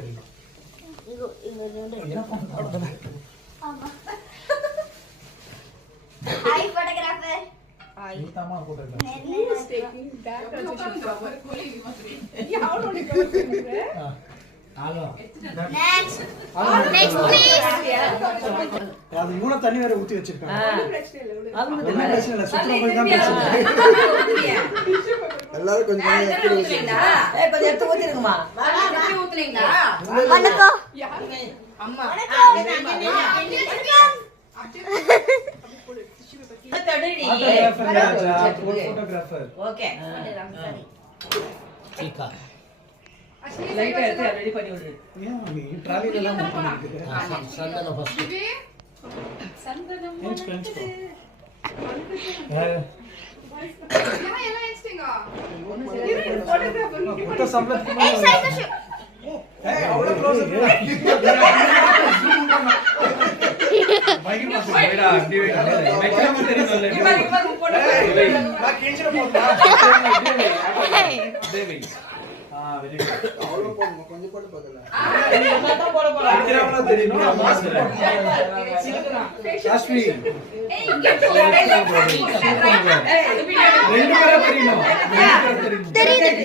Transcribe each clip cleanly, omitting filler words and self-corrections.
Hi photographer. Hi. Who's taking that position? Next. Next please. அது மூணு தண்ணி வேற ஊத்தி வச்சிருக்காங்க. அது பிரச்சனை இல்ல சுத்தமா போய் தான் பேசுறேன். எல்லாரும் கொஞ்சம் ஊத்துறீங்களா? கொஞ்சம் எடுத்து ஊத்திருங்கம்மா. ஊத்துறீங்களா? வணக்கம். அம்மா ஃபோட்டோகிராஃபர். ஓகே சீக்கா. லைட் எடுத்து ரெடி பண்ணி விடு. ஏன் நீ ட்ராலில எல்லாம் பண்ணிருக்கு. சந்தன ஃபர்ஸ்ட். சந்தனம். என்ச். புத்த சம்பளத்துக்கு Hey, side the shoot. ஏய் அவ்வளவு க்ளோஸ் பயங்கரமா போயிடா அப்படி வைடா மேக்ஸிமம் தெரியும்ல இவங்க போட நான் கேஞ்சற போறா தேவி வெரி குட் அவ்வளவு போடுங்க கொஞ்சம் போட்டு பார்க்கல தான் போட போறா கேஞ்சறவனா தெரியுமா மாஸ்டர் காஷ்மி ஏய் இங்க போடு ரெண்டு பேரும் தெரியும் தெரியுது.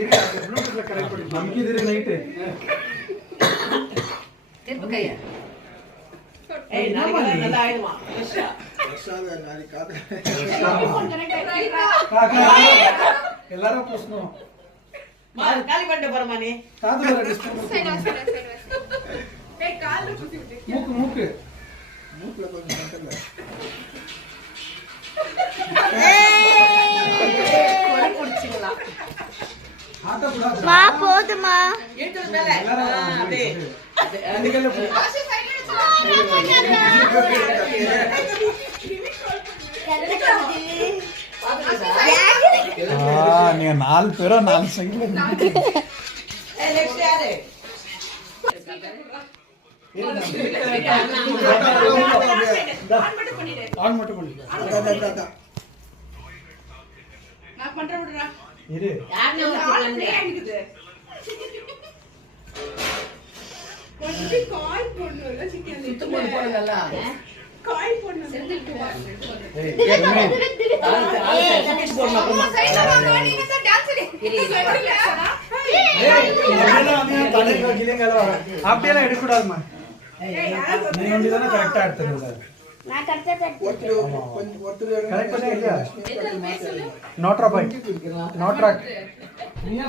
இருக்கா ப்ளூடூத்ல கனெக்ட் பண்ணி நமக்கு இது நைட் திருப்பு கைய ஏய் நாளைக்கு நல்லா ஆயிடுமா எல்லாரும் புஷ்ணும் காலி பண்ணிட்டு போறமா நீ காதுல டிஸ்டர்பன்ஸ் மூக்கு மூக்கு மூக்குல கொஞ்சம் கட்டல கொடை புடிச்சிங்களா ஆட்ட புடா மா போதுமா. இழுத்து மேல அப்படியே அதுக்கெல்லாம் நீங்க 4 பேரோ 4 சைடுல ஏய் நெக்ஸ்ட் யாரு ஆன் மட்டும் பண்ணு நான் பண்றேன் விடுடா இரு யாருன்னு ஊத்துறீங்க கொஞ்சம் கால் போடணும்ல சிக்கன் சுத்து போடு போடுங்கல்ல கால் போடணும் செஞ்சுட்டு வா ஏய் கம்மி சைடுல வாங்க நீங்க தான் டான்ஸ் அப்படியெல்லாம் எடுக்கக்கூடாதுமா நீ வந்து தானே கரெக்டா எடுத்துருங்க நான் கரெக்ட்டா கரெக்ட் பண்ணியா நோட்ரா பாய் நோட்ரா நீயா